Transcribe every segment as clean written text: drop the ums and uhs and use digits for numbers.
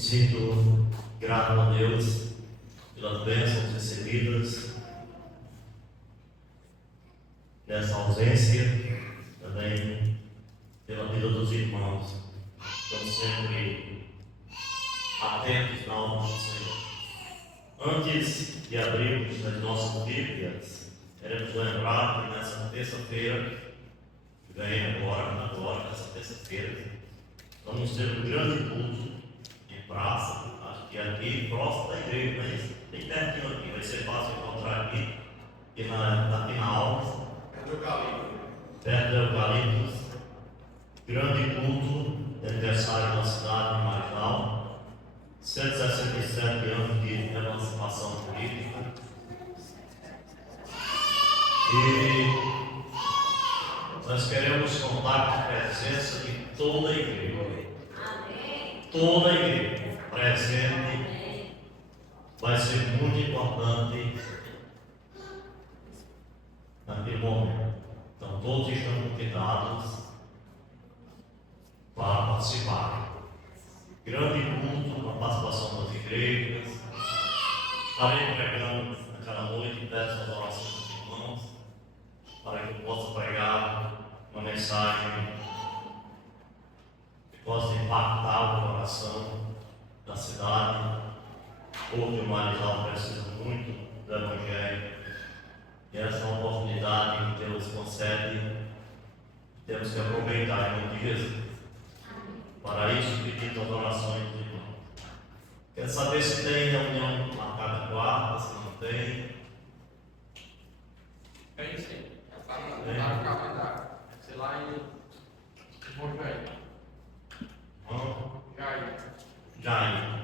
sinto grato a Deus pelas bênçãos recebidas nessa ausência, também pela vida dos irmãos, que estão sempre atentos na obra do Senhor. Antes de abrirmos as nossas Bíblias, queremos lembrar que nessa terça-feira, que vem agora, nessa terça-feira, vamos ter um grande culto em praça, acho que aqui próximo da igreja, mas bem pertinho aqui, vai ser fácil encontrar aqui na Alves, perto do Eucaliptus, grande culto de aniversário da cidade de Marginal, 167 anos de emancipação política, e nós queremos contar com a presença de toda a igreja. Toda a igreja presente. Vai ser muito importante naquele momento. Então todos estão convidados para participar. Grande culto com a participação das igrejas. Estarei pregando naquela noite, peço as orações dos irmãos, para que eu possa pregar uma mensagem que possa impactar o coração da cidade. Hoje o Marizal precisa muito do Evangelho, e essa é uma oportunidade que Deus concede. Temos que aproveitar em nome de Jesus. Para isso, pedindo as orações dos irmãos. Quero saber se tem reunião marcada quarta, se não tem. Tem sim. Está no calendário. Sei lá em Monjaí. Jair.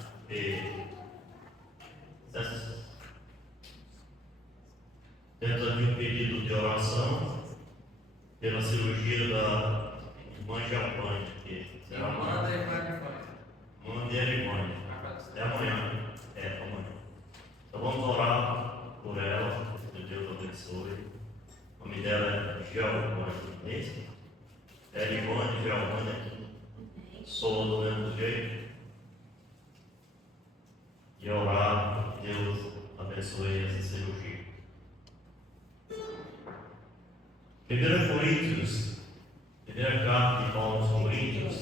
Temos aqui um pedido de oração pela cirurgia da irmã Giovanni, que será amanhã. Manda e Ivone. É amanhã. Amanhã. Então vamos orar por ela, que Deus abençoe. O nome dela é Giovanni. É Ivone, Giovanni. Sou do mesmo jeito. E orar que Deus abençoe essa cirurgia. 1 Coríntios, primeira carta de Paulo aos Coríntios,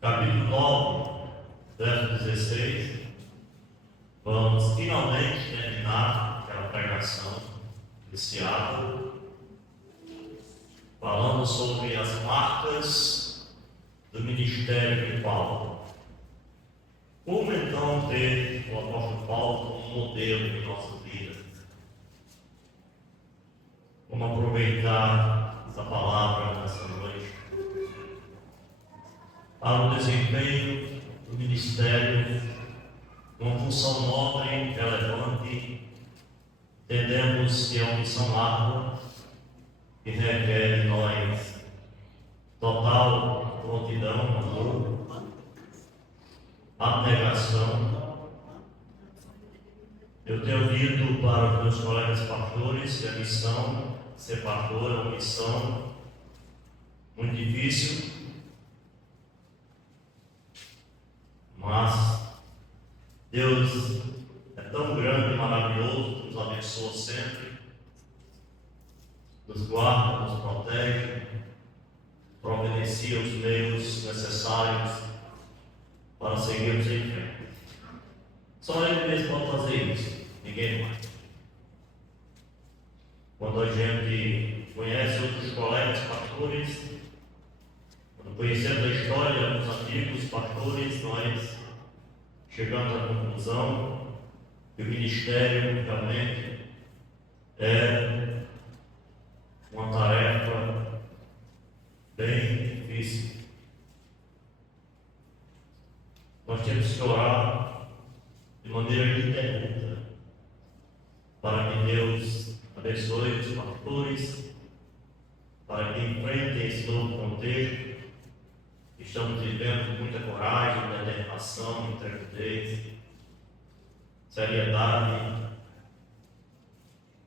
capítulo 9, verso 16. Vamos finalmente terminar aquela pregação desse ato, falando sobre as marcas do ministério de Paulo. Como então ter o apóstolo Paulo como modelo de nossas vidas? Como aproveitar essa palavra nessa noite para o desempenho do ministério, uma função nobre e relevante. Entendemos que é uma missão árdua que requer de nós total prontidão, amor, abnegação. Eu tenho dito para os meus colegas pastores que a missão de ser pastor é uma missão muito difícil, mas Deus é tão grande e maravilhoso, nos abençoa sempre, nos guarda, nos protege, providencia os meios necessários para seguirmos em frente. Só Ele mesmo pode fazer isso, ninguém mais. Quando a gente conhece outros colegas pastores, quando conhecemos a história de alguns amigos pastores, nós chegamos à conclusão que o ministério realmente é uma tarefa bem difícil. Nós temos que orar de maneira ininterrupta para que Deus abençoe os pastores, para que enfrentem esse novo contexto. Estamos vivendo com muita coragem, determinação, intrepidez, seriedade,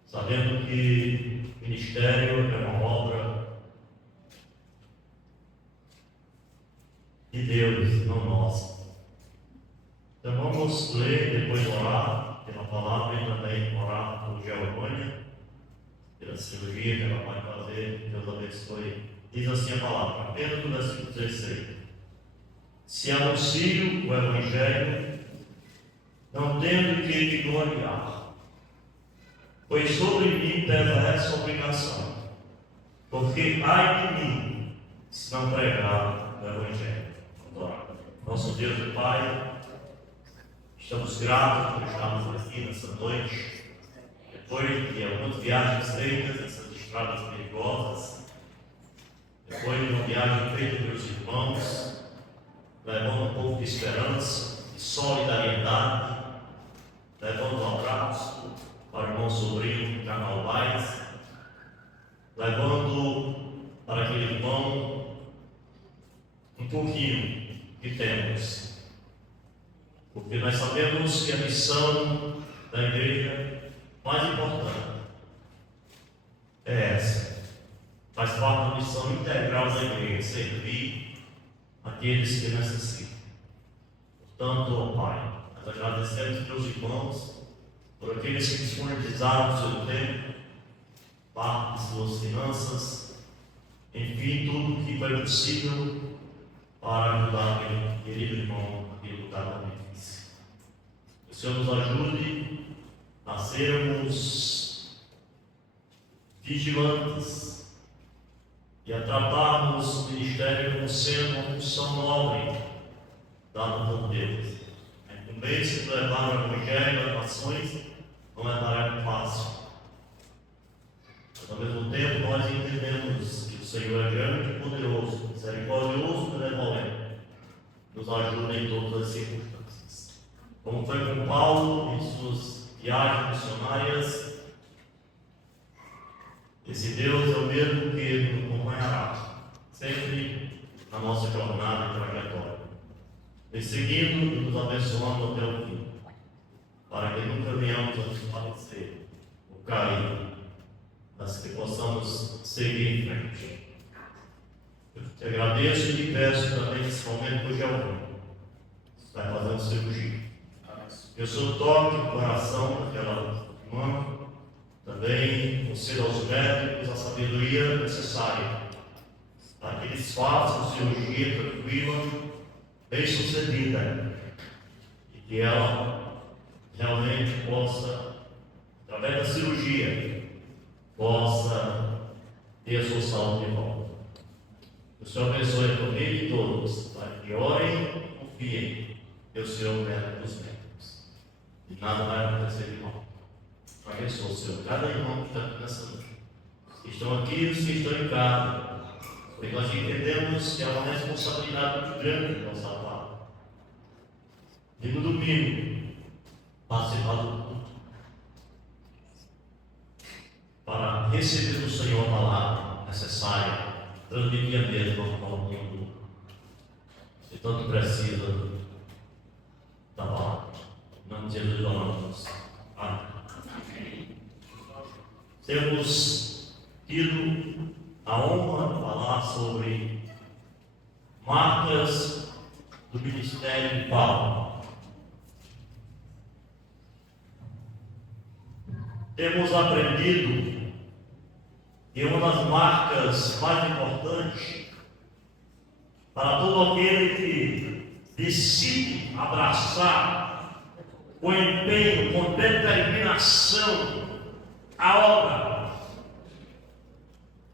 sabendo que o ministério é uma obra depois orar pela palavra e também orar por Geovânia, pela cirurgia que ela vai fazer. Deus abençoe. Diz assim a palavra, apenas do versículo 16. Se anuncio o Evangelho, não tendo que me gloriar, pois sobre mim pesa essa obrigação, porque ai de mim, se não pregar o Evangelho. Nosso Deus e Pai, estamos gratos por estarmos aqui nessa noite, depois de algumas viagens feitas nessas estradas perigosas, depois de uma viagem feita pelos irmãos, levando um pouco de esperança, de solidariedade, levando um abraço para o irmão sobrinho Carnal Baez, levando para aquele irmão um pouquinho que temos, porque nós sabemos que a missão da igreja mais importante é essa, faz parte da missão integral da igreja, servir aqueles que necessitam. Portanto, ó Pai, nós agradecemos teus irmãos por aqueles que disponibilizaram o seu tempo, parte de suas finanças, enfim, tudo o que foi possível para ajudar aquele querido irmão naquele lugar da difícil. Que o Senhor nos ajude a sermos vigilantes e a tratarmos o ministério como sendo uma função nobre dada por Deus. A incumbência de levar o Evangelho às nações não é tarefa fácil. Mas ao mesmo tempo nós entendemos que o Senhor é grande e poderoso, misericordioso e benevolente, nos ajuda em todas as circunstâncias. Como foi com Paulo em suas viagens missionárias, esse Deus é o mesmo que nos acompanhará sempre na nossa jornada e trajetória, nos seguindo e nos abençoando até o fim, para que nunca venhamos a desfalecer ou cair, mas que possamos seguir em frente. Eu te agradeço e te peço também nesse momento por Geovânia, vai fazendo cirurgia. Eu sou toque no coração daquela irmã, também conceda aos médicos a sabedoria necessária para que eles façam cirurgia tranquila, bem sucedida, e que ela realmente possa, através da cirurgia, possa ter a sua saúde de volta. O Senhor abençoe a família e todos, para que orem e confiem que o Senhor é o médico dos médicos. E nada vai acontecer de mal. Abençoe o Senhor, cada irmão que está aqui nessa noite, que estão aqui e os que estão em casa, porque nós entendemos que é uma responsabilidade muito grande de nossa parte. E no domingo, participar do culto, para receber do Senhor a palavra necessária, transmitir a mesma forma que tanto precisa da palavra. Em nome de Jesus, oramos. Amém. Temos tido a honra de falar sobre marcas do ministério de Paulo. Temos aprendido que uma das marcas mais importantes para todo aquele que decide abraçar com empenho, com determinação a obra,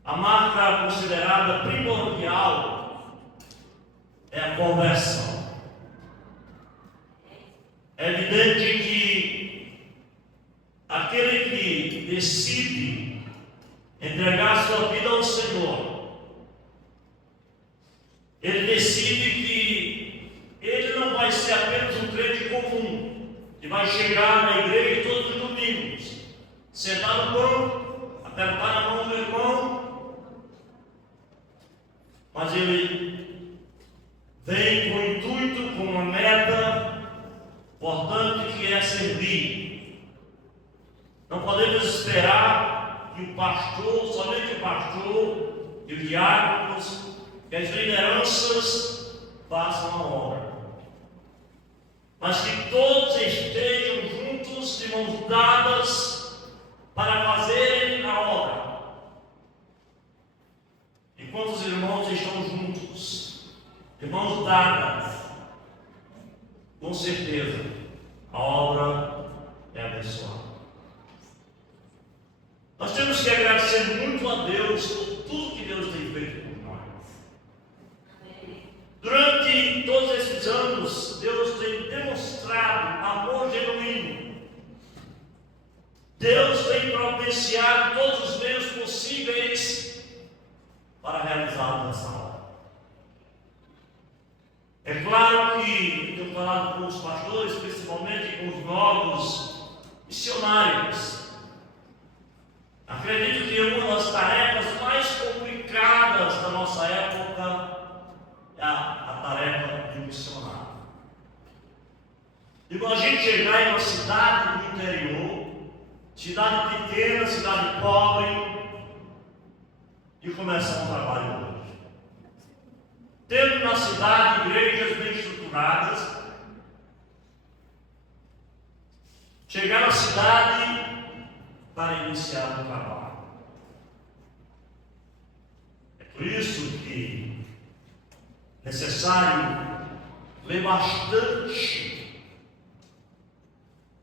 a marca considerada primordial é a conversão. É evidente que aquele que decide entregar sua vida ao Senhor, ele decide que ele não vai ser apenas um crente comum, que vai chegar na igreja todos os domingos, sentar no banco, apertar a mão do irmão, mas ele vem com o intuito, com uma meta importante que é servir. Não podemos esperar que o pastor, somente o pastor e os diáconos, que as lideranças façam a obra. mas que todos estejam juntos, de mãos dadas, para fazerem a obra. E quando os irmãos estão juntos, de mãos dadas, com certeza a obra é abençoada. Nós temos que agradecer muito a Deus por tudo que Deus tem feito por nós. Durante todos esses anos, Deus tem demonstrado amor genuíno. Deus tem providenciado todos os meios possíveis para realizar essa obra. É claro que eu tenho falado com os pastores, principalmente com os novos missionários. Acredito que uma das tarefas mais complicadas da nossa época é a tarefa de missionário. Imagine chegar em uma cidade do interior, cidade pequena, cidade pobre, e começar um trabalho hoje. Tendo na cidade igrejas bem estruturadas, chegar na cidade para iniciar o trabalho. É por isso que é necessário ler bastante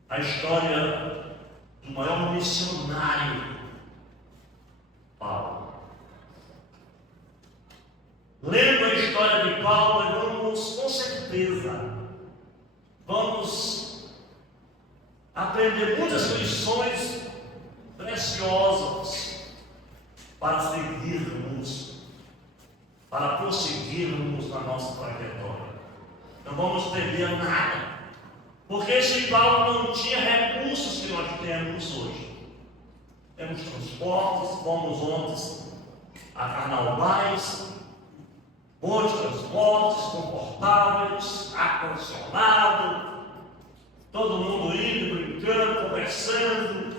a história do maior missionário, Paulo. Lendo a história de Paulo, vamos, com certeza, aprender muitas lições preciosas para seguirmos, para prosseguirmos na nossa trajetória. Não vamos perder nada, porque esse Paulo não tinha recursos que nós temos hoje. Temos transportes, fomos ontem a Carnaubais, bons transportes confortáveis, ar-condicionado, todo mundo indo, brincando, conversando,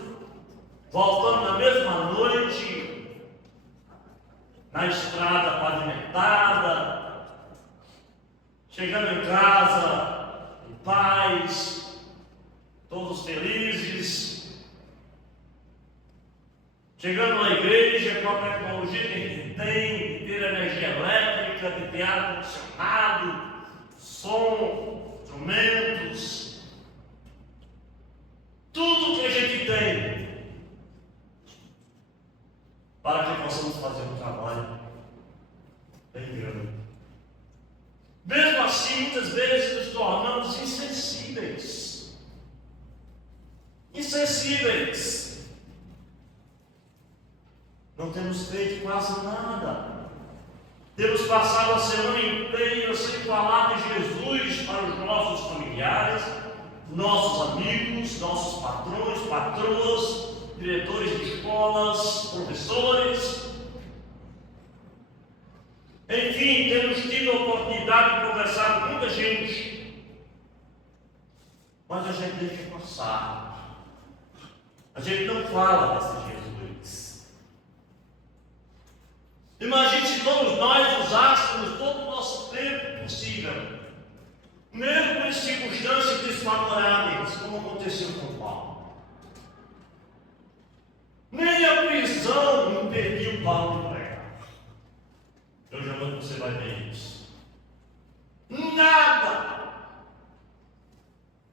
voltando na mesma noite, na estrada pavimentada, chegando em casa, em paz, todos felizes, chegando na igreja com a tecnologia que a gente tem, de ter energia elétrica, de ter ar-condicionado, som, instrumentos, tudo que a gente tem para que possamos fazer um trabalho bem grande. Mesmo assim, muitas vezes nos tornamos insensíveis. Insensíveis. Não temos feito quase nada. Temos passado a semana inteira sem falar de Jesus para os nossos familiares, nossos amigos, nossos patrões, patroas, diretores de escolas, professores. Enfim, temos tido a oportunidade de conversar com muita gente, mas a gente deixa passar. A gente não fala desse Jesus. Imagine se todos nós usássemos todo o nosso tempo possível, mesmo em circunstâncias desfavoráveis, como aconteceu com Paulo. Nem a prisão impediu Paulo de pregar. Eu já não você vai ver isso. Nada!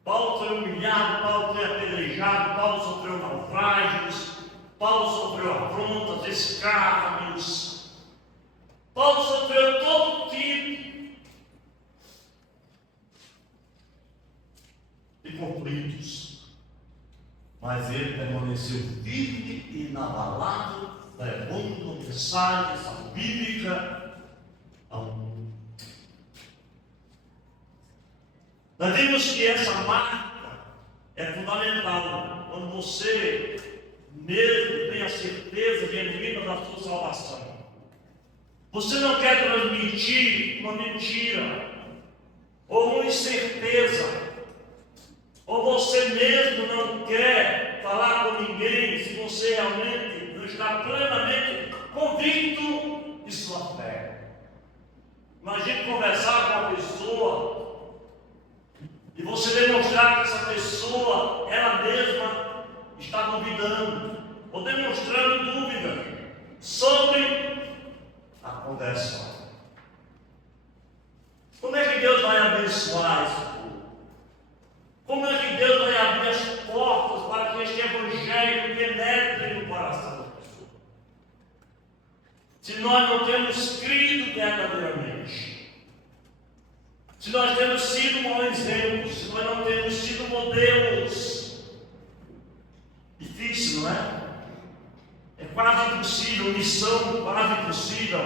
Paulo foi humilhado, Paulo foi apedrejado, Paulo sofreu naufrágios, Paulo sofreu afrontas, escárnios, Paulo sofreu todo tipo de conflitos, mas ele permaneceu firme e inabalado, levando a mensagem salvífica ao mundo. Nós vimos que essa marca é fundamental quando você mesmo tem a certeza genuína da sua salvação. Você não quer transmitir uma mentira, ou uma incerteza, ou você mesmo não quer falar com ninguém se você realmente não está plenamente convicto de sua fé. Imagine conversar com uma pessoa e você demonstrar que essa pessoa, ela mesma, está duvidando, ou demonstrando dúvida sobre a conversão. Como é que Deus vai abençoar esse povo? Como é que Deus vai abrir as portas para que este evangelho penetre no coração da pessoa? Se nós não temos crido verdadeiramente, se nós temos sido mau exemplo, se nós não temos sido modelos, difícil, não é? É quase impossível, missão quase impossível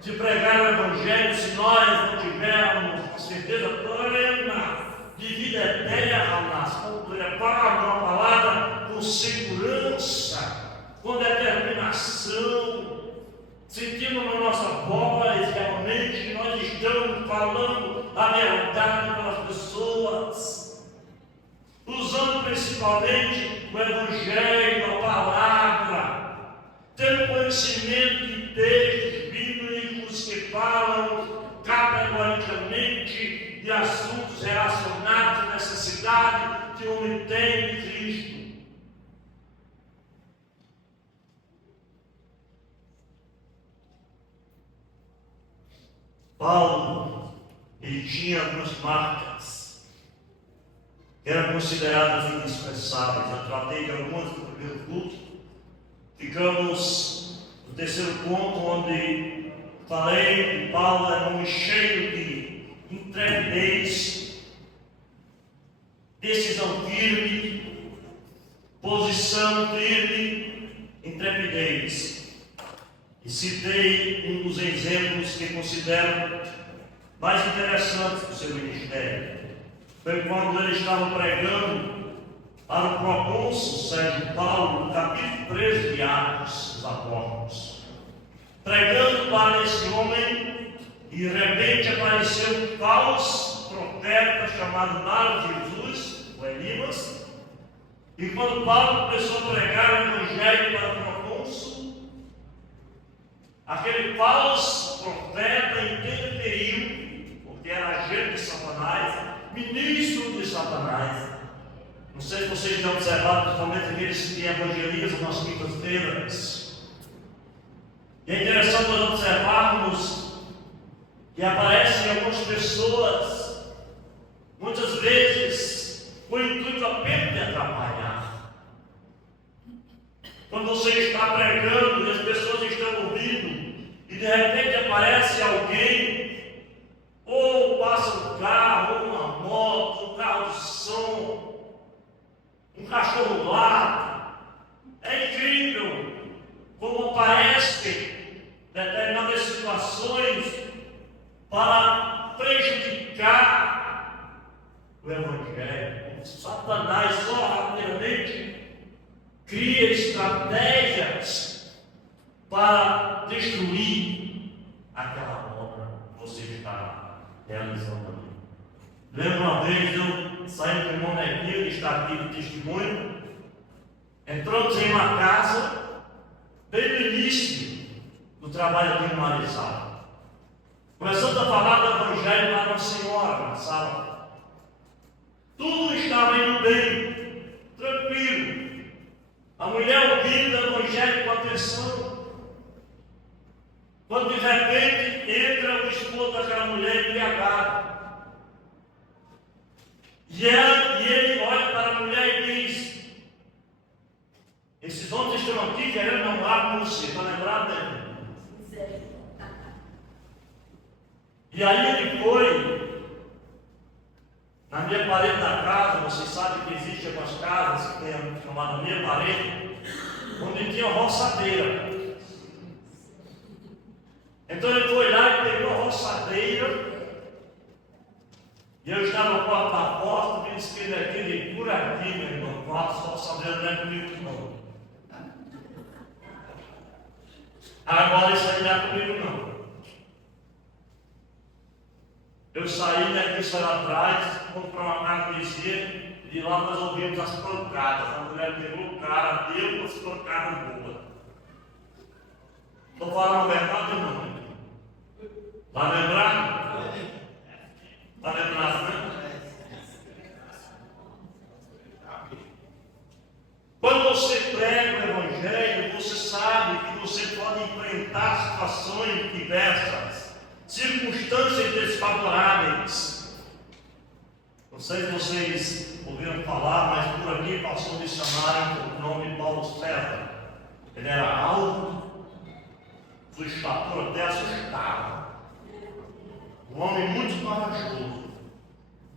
de pregar o evangelho se nós não tivermos a certeza plena de vida eterna, prepararmos uma palavra com segurança, com determinação, sentindo na nossa voz realmente que nós estamos falando a verdade para as pessoas, usando principalmente o evangelho, a palavra, tendo conhecimento de textos bíblicos que falam categoricamente de assuntos relacionados à necessidade que o homem tem de Cristo. Paulo, ele tinha algumas marcas que eram consideradas indispensáveis. Eu tratei de algumas no primeiro culto. Ficamos no terceiro ponto, onde falei que Paulo era um homem cheio de intrepidez, decisão firme, posição firme, intrepidez. E citei um dos exemplos que considero mais interessantes do seu ministério. Foi quando ele estava pregando para o procônsul Sérgio Paulo, no capítulo 13 de Atos dos Apóstolos. Pregando para esse homem, e de repente apareceu um falso profeta chamado Bar Jesus, o Elimas. E quando Paulo começou a pregar o evangelho para o procônsul, aquele falso profeta interferiu, porque era agente de Satanás, ministro de Satanás. Não sei se vocês têm observado, principalmente aqueles que evangelizam nas quintas-feiras. E é interessante nós observarmos que aparecem algumas pessoas, muitas vezes, com o intuito apenas de atrapalhar. Quando você está pregando e as pessoas estão ouvindo, e de repente aparece alguém, ou passa um carro, ou uma moto, um carro de som, um cachorro late. É incrível como aparece determinadas situações para prejudicar o evangelho. Satanás só rapidamente cria estratégias para destruir aquela obra que você está realizando ali. Lembro uma vez eu saindo com uma neguinha que está aqui de testemunho, entramos em uma casa bem no início do trabalho aqui no Marechal. Começando a falar do evangelho para uma senhora na sala. Tudo estava indo bem, tranquilo. A mulher ouvindo o evangelho com atenção. Quando de repente entra o esposo daquela mulher embriagado. E ele olha para a mulher e diz: esses homens estão aqui querendo namorar com você, está lembrado dele? E aí ele foi na minha parede da casa. Vocês sabem que existem algumas casas que tem a chamada minha parede, onde tinha uma roçadeira. Então ele foi lá e pegou a roçadeira, e eu estava porta a porta, me disse que ele aqui de por aqui, meu irmão, nossa, roçadeira não é comigo não. Agora isso aí não é comigo não. Eu saí daqui, saí lá atrás, fomos para uma casa conhecida, e lá nós ouvimos as pancadas. A mulher pegou o cara, deu as pancadas boas. Estou falando a verdade, irmão? Está lembrado? Está lembrado, né? enfrentar situações diversas, circunstâncias desfavoráveis. Não sei se vocês ouviram falar, mas por aqui passou um missionário com o nome de Paulo César. Ele era alto, sua estatura até assustava. Um homem muito corajoso,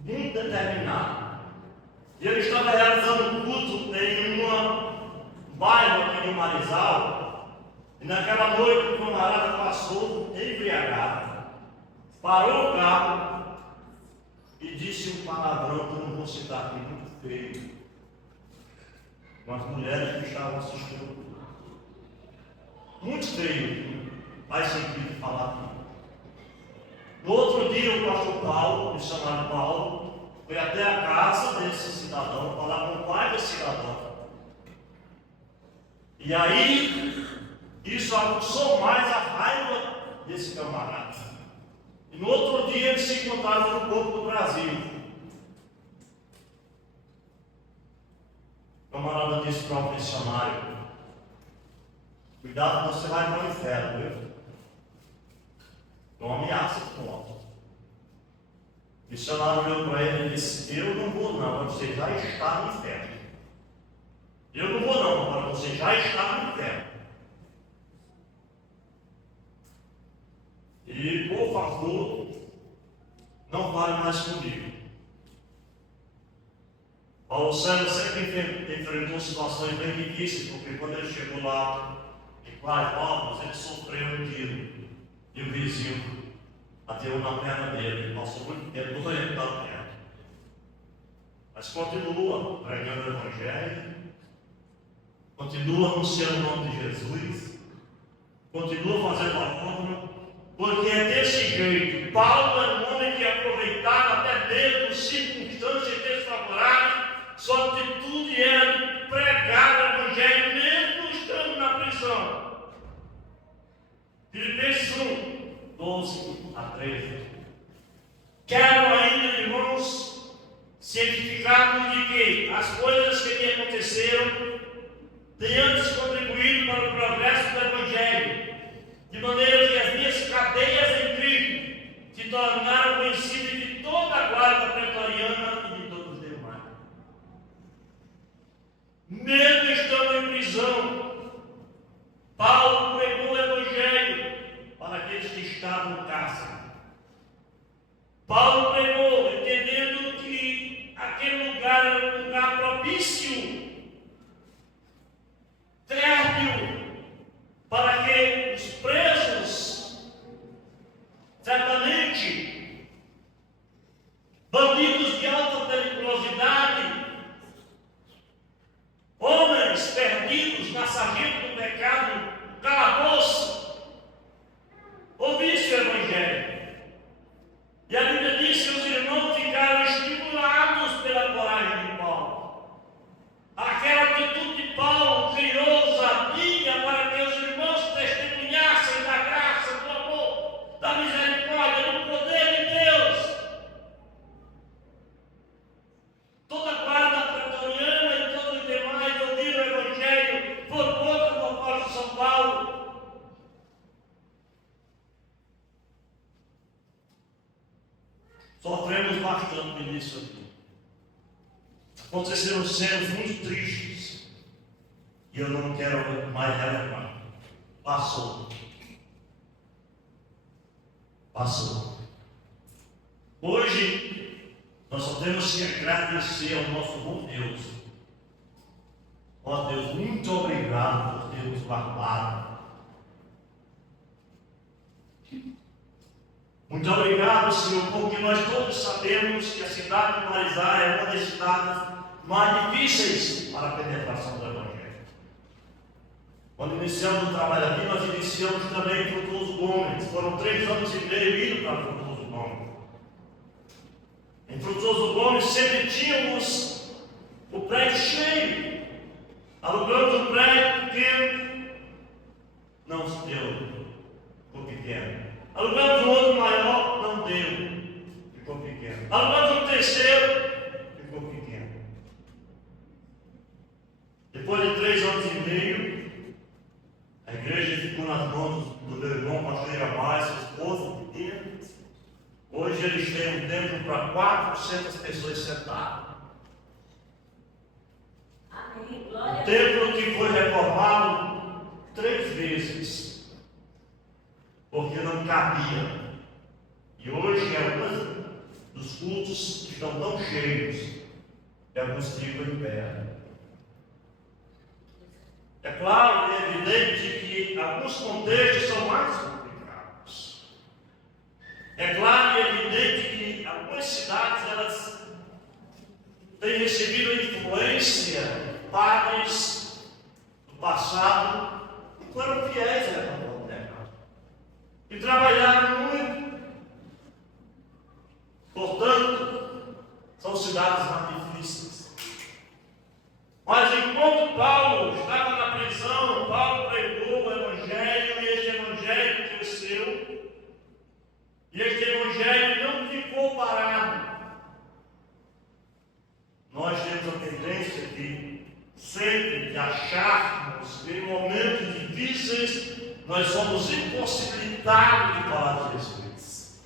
muito determinado. E ele estava realizando um culto em um bairro aqui de Marizal. E naquela noite o camarada passou embriagado, parou o carro e disse um palavrão que eu não vou citar aqui, muito feio, com as mulheres que estavam assistindo o culto. Muito feio, faz sentido falar aqui. No outro dia, o pastor Paulo, o missionário Paulo, foi até a casa desse cidadão, falar com o pai desse cidadão. E aí, isso aguçou mais a raiva desse camarada. E no outro dia, eles se encontraram no Corpo do Brasil. O camarada disse para o missionário: cuidado, você vai para o inferno, viu? Uma ameaça de morte. O missionário olhou para ele e disse: eu não vou não, você já está no inferno. Eu não vou não, agora você já está no inferno. E, por favor, não fale mais comigo. Paulo César sempre enfrentou situações bem difíceis, porque quando ele chegou lá em Clarivaldas, ele sofreu um tiro. E o vizinho atirou na perna dele. Ele passou muito tempo doendo a perna. Mas continua pregando o Evangelho, continua anunciando o nome de Jesus, continua fazendo a obra, porque é desse jeito. Paulo era um homem que aproveitava até mesmo circunstâncias desfavoráveis. Sua atitude era de pregar o Evangelho, mesmo estando na prisão. Filipenses 1, 12 a 13. Quero ainda, irmãos, cientificar-vos de que as coisas que me aconteceram têm antes contribuído para o progresso do Evangelho, de maneira que as minhas cadeias em Cristo se tornaram conhecidas de toda a guarda pretoriana e de todos os demais. Mesmo estando em prisão, Paulo pregou o Evangelho para aqueles que estavam no cárcere. Paulo pregou, entendendo que aquele lugar era um lugar propício, fértil, para que os presos, certamente, bandidos de alta periculosidade, homens perdidos na sarjeta do pecado, calabouço, ouvisse o Evangelho. E a Bíblia diz que os irmãos ficaram estimulados pela coragem de Paulo. Aquela atitude de Paulo criou ousadia para que os irmãos testemunhassem da graça, do amor, da misericórdia, do poder de Deus. Toda a guarda pretoriana e todos os demais ouviram o Evangelho por conta do apóstolo São Paulo. Sofremos bastante nisso aqui. Aconteceram cenas muito tristes. E eu não quero mais relembrar. Passou. Passou. Hoje, nós só temos que agradecer ao nosso bom Deus. Ó Deus, muito obrigado por ter nos guardado. Muito obrigado, Senhor, porque nós todos sabemos que a cidade de Marizal é uma das cidades mais difíceis para a penetração do Evangelho. Quando iniciamos o trabalho aqui, nós iniciamos também em Frutuoso Gomes. Foram 3 anos e meio indo para Frutuoso Gomes. Em Frutuoso Gomes sempre tínhamos o prédio cheio. Alugamos um prédio pequeno, não se deu, ficou pequeno. Alugamos um outro maior, não deu, ficou pequeno. Alugamos um terceiro, ficou pequeno. Depois de 3 anos e meio, a igreja ficou nas mãos do meu irmão, pastor Iramar, sua esposa, menina. Hoje eles têm um templo para 400 pessoas sentadas. Amém. Glória Um a templo que foi reformado 3 vezes, porque não cabia. E hoje alguns dos cultos estão tão cheios que alguns ficam em pé. É claro e é evidente que alguns contextos são mais complicados. É claro e evidente que algumas cidades elas têm recebido a influência de padres do passado que foram fiéis à reforma legal e trabalharam muito. Portanto, são cidades mais difíceis. Mas enquanto Paulo estava na prisão, Paulo pregou o Evangelho, e este Evangelho cresceu, e este Evangelho não ficou parado. Nós temos a tendência de sempre de acharmos que em momentos difíceis nós somos impossibilitados de falar de Jesus.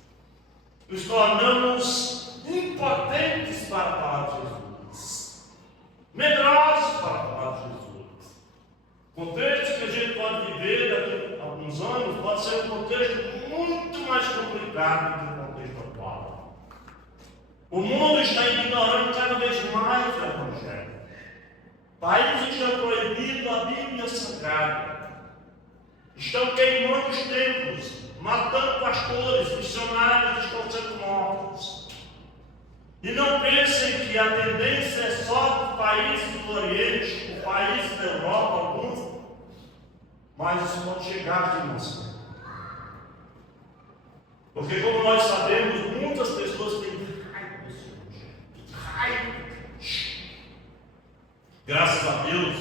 Nos tornamos impotentes para falar de Jesus, medrosos para falar de Jesus. O contexto que a gente pode viver daqui a alguns anos pode ser um contexto muito mais complicado do que o contexto atual. O mundo está ignorando cada vez mais o Evangelho. Países estão proibindo a Bíblia Sagrada. Estão queimando os templos, matando pastores, missionários estão sendo mortos. E não pensem que a tendência é só dos países do Oriente, o país da Europa, alguns, mas isso pode chegar de nós. Porque como nós sabemos, muitas pessoas têm raiva desse Evangelho. Raiva. Graças a Deus,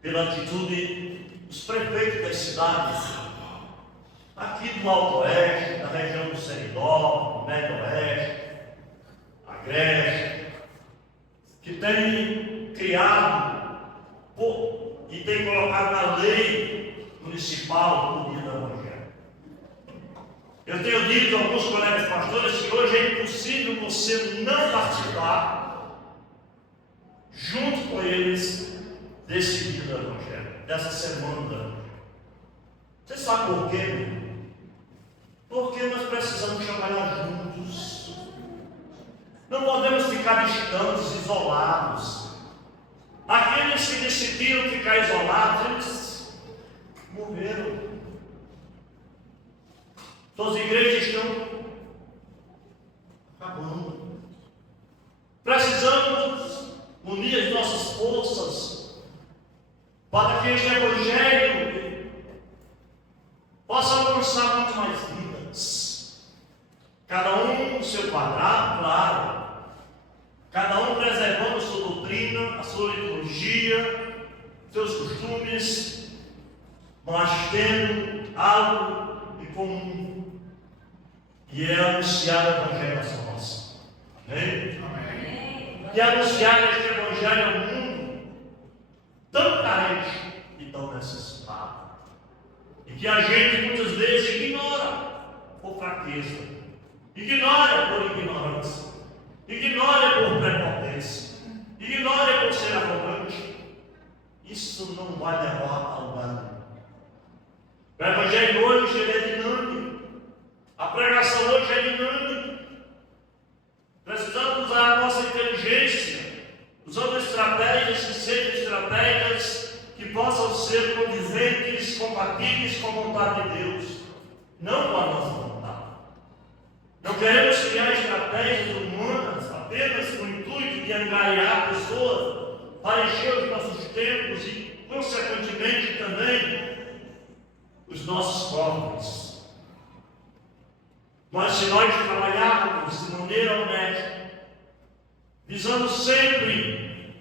pela atitude dos prefeitos das cidades, aqui do Alto Oeste, da região do Seridó, do Médio Oeste, Agreste, que tem criado e tem colocado na lei municipal o dia do Evangelho. Eu tenho dito a alguns colegas pastores que hoje é impossível você não participar junto com eles desse dia do Evangelho, dessa semana do Evangelho. Você sabe por quê, meu irmão? Porque nós precisamos trabalhar juntos. Não podemos ficar distantes, isolados. Aqueles que decidiram ficar isolados, eles morreram. Suas igrejas estão acabando. Precisamos unir as nossas forças para que este Evangelho possa alcançar muito mais vidas. Cada um no seu quadrado, claro. Cada um preservando a sua doutrina, a sua liturgia, seus costumes, mas tendo algo em comum. E é anunciar o Evangelho à salvação. Amém? Amém. E anunciar este Evangelho ao mundo tão carente e tão necessitado. E que a gente muitas vezes ignora por fraqueza, ignora por ignorância, ignora por prepotência, ignora por ser arrogante. Isso não vai levar a lugar nenhum. O Evangelho hoje ele é dinâmico. A pregação hoje é dinâmica. Precisamos usar a nossa inteligência, usando estratégias que sejam estratégias que possam ser condizentes, compatíveis com a vontade de Deus, não com a nossa vontade. Não queremos criar estratégias humanas apenas com o intuito de angariar pessoas para encher os nossos templos e, consequentemente, também os nossos cofres. Mas se nós trabalharmos de maneira honesta, visando sempre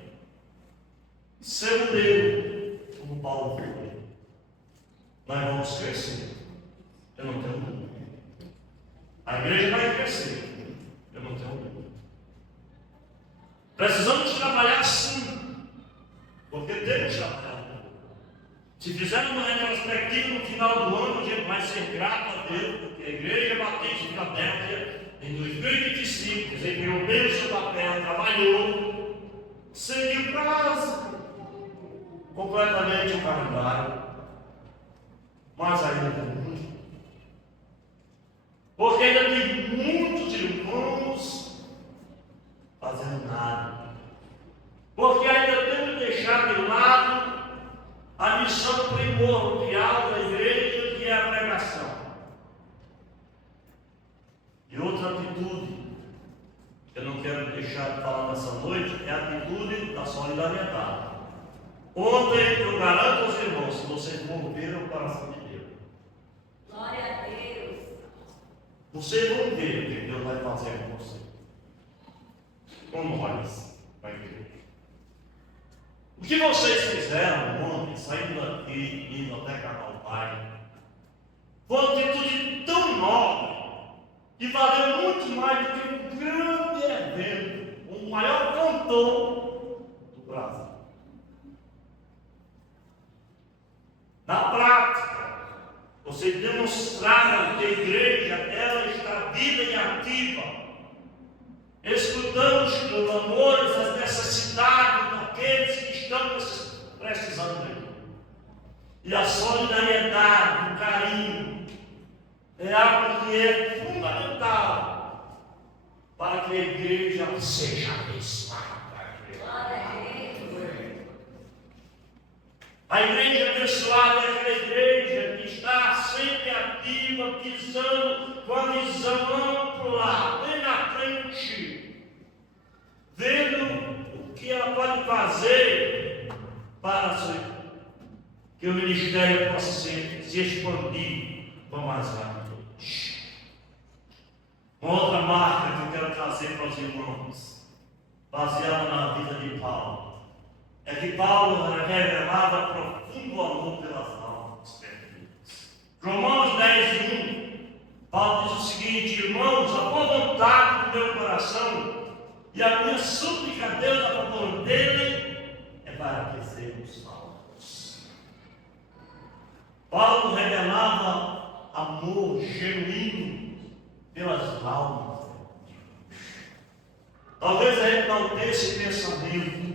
ser modelo, como Paulo foi, nós vamos crescer. Eu não tenho dúvida. A igreja vai crescer. Eu não tenho dúvida. Precisamos trabalhar sim, porque temos trabalhado. Se fizermos uma retrospectiva no final do ano, a gente vai ser grato a Deus, porque a Igreja Batista de Filadélfia, em 2025, desempenhou bem o seu papel, trabalhou, seguiu quase completamente o calendário, mas ainda tem muito. Porque ainda tem muitos irmãos fazendo nada. Porque ainda temos deixado de lado a missão primordial da igreja, que é a pregação. E outra atitude, que eu não quero deixar de falar nessa noite, é a atitude da solidariedade. Ontem, eu garanto aos irmãos, que vocês moveram o coração de Deus. Glória a Deus. Vocês vão ver o que Deus vai fazer com você. Com nós, vai ver. O que vocês fizeram ontem, saindo daqui, indo até Carvalho, foi uma atitude tão nobre, que valeu muito mais do que um grande evento, o maior cantor do Brasil. Na prática, vocês demonstraram que a igreja, ela está viva e ativa, escutando os clamores, as necessidades daqueles que estão precisando dele. E a solidariedade, o carinho, é algo que é fundamental para que a igreja seja abençoada. A igreja abençoada é aquela igreja que está sempre ativa, pisando com a visão ampla, bem na frente, vendo o que ela pode fazer para que o ministério possa se expandir com mais rapidez. Uma outra marca que eu quero trazer para os irmãos, baseada na vida de Paulo, é que Paulo revelava profundo amor pelas almas perdidas. Romanos 10:1, Paulo diz o seguinte: irmãos, a boa vontade do meu coração e a minha súplica a Deus a favor dele é para que sejamos salvos. Paulo revelava amor genuíno pelas almas. Talvez a gente não tenha esse pensamento.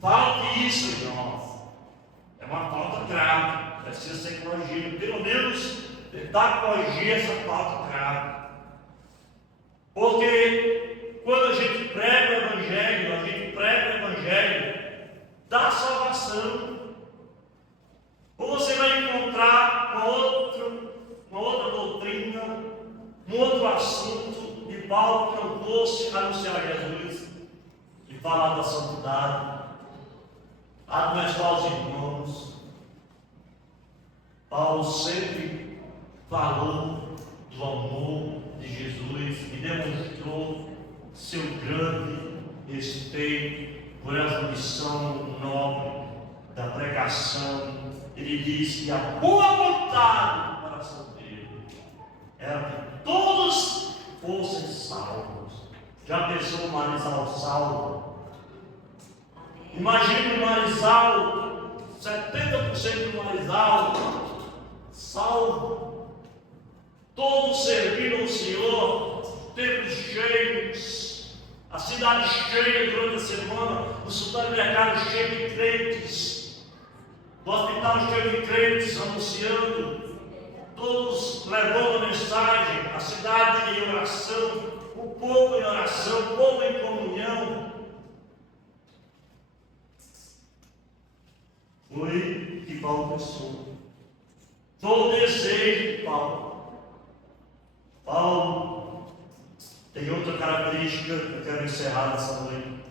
Falte isso em nós. É uma falta grave. Precisa ser corrigido. Pelo menos tentar corrigir essa falta grave. Porque quando a gente prega o Evangelho da salvação, ou você vai encontrar uma outra doutrina, um outro assunto de Paulo que não fosse anunciar Jesus e falar da santidade, admoestar os irmãos. Paulo sempre falou do amor de Jesus e demonstrou seu grande respeito por essa missão nobre da pregação. Ele disse que a boa vontade do coração dele era que todos fossem salvos. Já pensou Marizal salvo? Imagine o Marizal, 70% do Marizal salvo, todos servindo ao Senhor, templos cheios, a cidade cheia durante a semana, o supermercado cheio de crentes, o hospital cheio de crentes anunciando, todos levando a mensagem, a cidade em oração, o povo em oração, o povo em comunhão. Foi que Paulo pensou. Foi o desejo de Paulo. Paulo tem outra característica que eu quero encerrar nessa noite.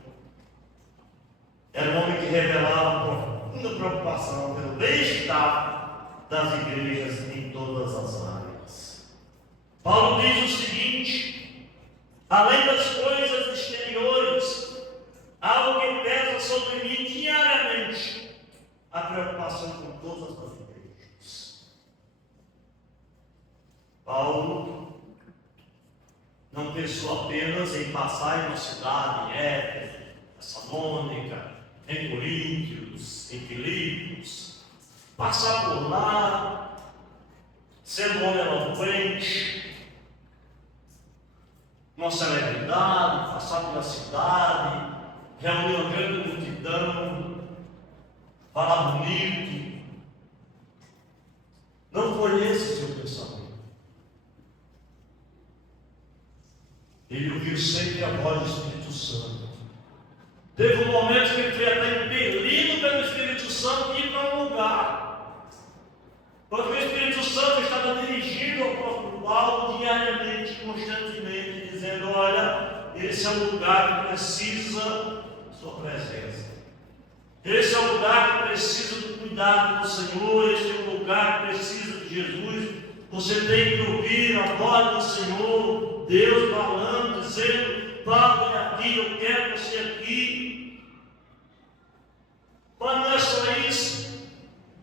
Era um homem que revelava profunda preocupação pelo bem-estar das igrejas em todas as áreas. Paulo diz o seguinte: além das coisas exteriores, algo que pesa sobre mim diariamente, a preocupação com todas as igrejas. Paulo não pensou apenas em passar em uma cidade, em Éfeso, Tessalônica, em Coríntios, em Filipos. passar por lá, sendo homem eloquente, uma celebridade, passar pela cidade, reunir uma grande multidão, falar bonito. Não foi esse o seu pensamento. Ele ouviu sempre a voz do Espírito Santo. Teve um momento que ele foi até impelido pelo Espírito Santo ir para um lugar. Porque o Espírito Santo estava dirigindo ao próprio Paulo diariamente, constantemente, dizendo: olha, esse é o lugar que precisa da sua presença. Esse é o lugar que precisa do cuidado do Senhor. Esse é o lugar que precisa de Jesus. Você tem que ouvir a voz do Senhor, Deus falando, dizendo: Paulo, vem aqui, eu quero você aqui. Mas não é só isso.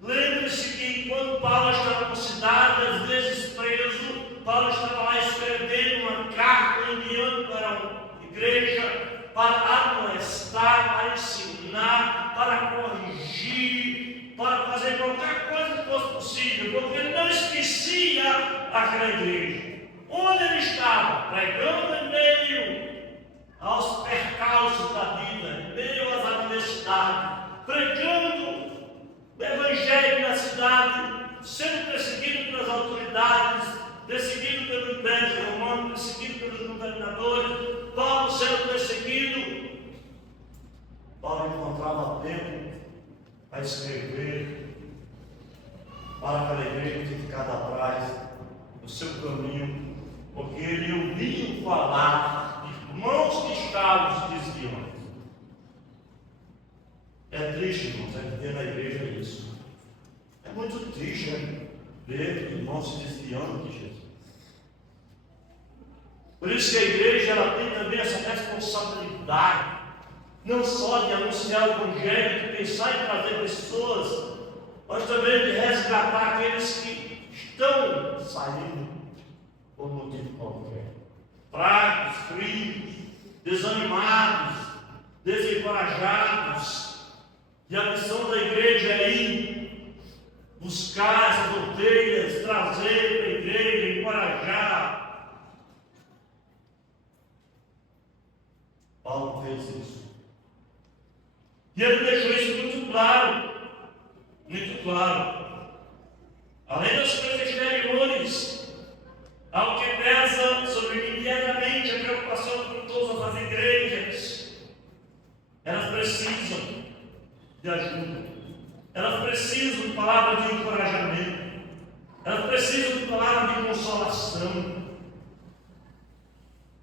Lembre-se que quando Paulo estava na cidade, às vezes preso, Paulo estava lá escrevendo uma carta, enviando para uma igreja, para amoestar, para ensinar, para corrigir, para fazer qualquer coisa que fosse possível, porque ele não esquecia aquela igreja. Onde ele estava? Pregando em meio aos percalços da vida, em meio às adversidades, pregando o evangelho na cidade, sendo perseguido pelas autoridades, perseguido pelo Império Romano, perseguido pelos governadores, Paulo sendo perseguido. Paulo encontrava tempo a escrever para aquela igreja que ficava atrás do seu caminho, porque ele ouvia falar de mãos de escravos desviando. É triste, irmãos, ver na igreja isso. É muito triste, né? Ver irmãos se desviando de Jesus. Por isso que a igreja ela tem também essa responsabilidade, não só de anunciar o evangelho, de pensar em trazer pessoas, mas também de resgatar aqueles que estão saindo por motivo qualquer. Fracos, frios, desanimados, desencorajados. E a missão da igreja é ir buscar essas ovelhas, trazer para a igreja, encorajar. Paulo fez isso. E ele deixou isso muito claro. Muito claro. Além das coisas exteriores, ao que pesa sobremediatamente a preocupação com todas as igrejas, elas precisam de ajuda, elas precisam de palavras de encorajamento, elas precisam de palavras de consolação.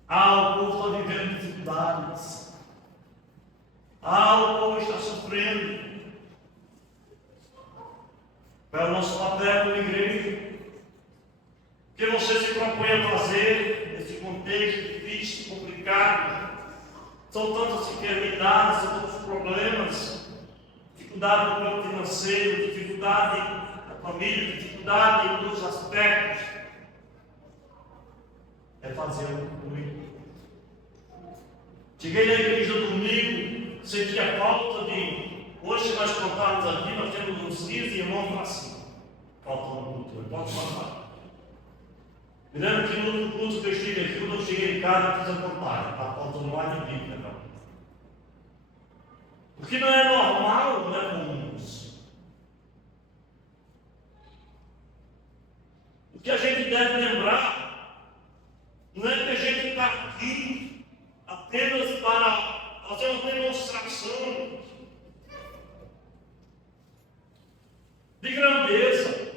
O povo está vivendo dificuldades, o povo está sofrendo. Qual é o nosso papel como igreja? O que você se propõe a fazer nesse contexto difícil, complicado? São tantas enfermidades, são tantos problemas, dificuldade no campo financeiro, dificuldade na família, dificuldade em todos os aspectos. É fazer o que. Cheguei na igreja no domingo, senti a falta de. Hoje, se nós contarmos aqui, nós temos uns 15 irmãos para cima. Faltando cultura, pode falar. Me lembro que no outro curso que eu estive aqui, quando eu cheguei em casa, eu fiz a contagem. Está faltando mais de 20, né? O que não é normal, não é comum isso. O que a gente deve lembrar não é que a gente está aqui apenas para fazer uma demonstração de grandeza,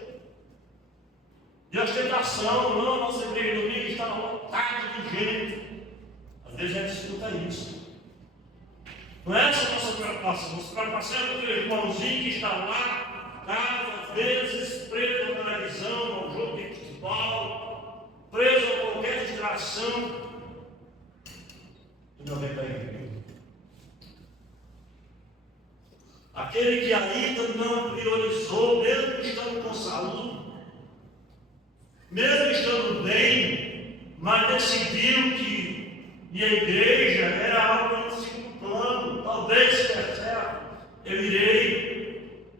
de ostentação. Não, a nossa igreja domingo está lotada de gente. Às vezes a gente escuta isso. Não é essa a nossa preocupação. Nossa preocupação é com o irmãozinho que está lá, casa, às vezes, preso na televisão, ao jogo de futebol, preso a qualquer distração, e não vem para a igreja. Aquele que ainda não priorizou, mesmo estando com saúde, mesmo estando bem, mas decidiu que minha igreja era algo em segundo plano. Talvez, eu irei.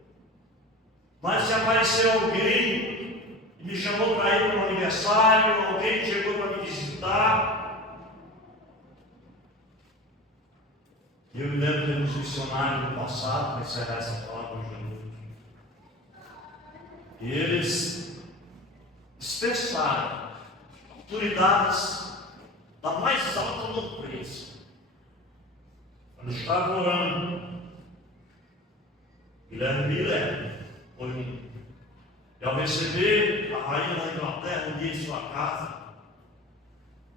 Mas se apareceu alguém e me chamou para ir para um aniversário, alguém chegou para me visitar. E eu me lembro de uns missionários do passado, para encerrar essa palavra hoje à noite. E eles dispensaram autoridades da mais alta nobreza. Quando estava orando, Guilherme Miller foi um. E ao receber a rainha da Inglaterra um dia em sua casa,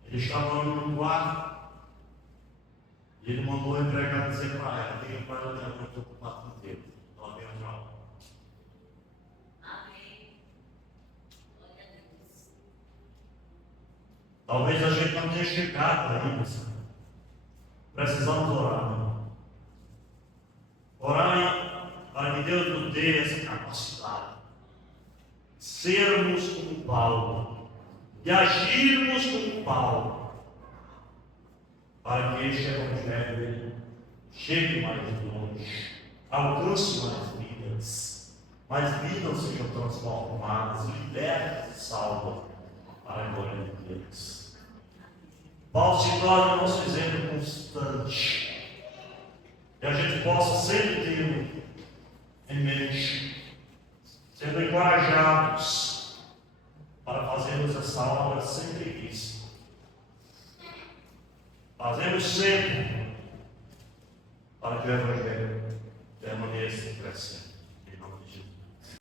ele estava orando no quarto. E ele mandou o empregado dizer para ela: diga para ela que eu estou ocupado com Deus. Ela veio já. Amém. Glória a Deus. Talvez a gente não tenha chegado ainda. Precisamos orar. Orar para que Deus nos dê essa capacidade. Sermos como Paulo. E agirmos como Paulo. Para que este evangelho chegue mais longe. Alcance mais vidas sejam transformadas, libertas e salvas para a glória de Deus. Paulo se torna nosso exemplo constante. Que a gente possa sempre ter em mente, sendo encorajados para fazermos essa obra sem preguiça. Fazemos sempre para que o Evangelho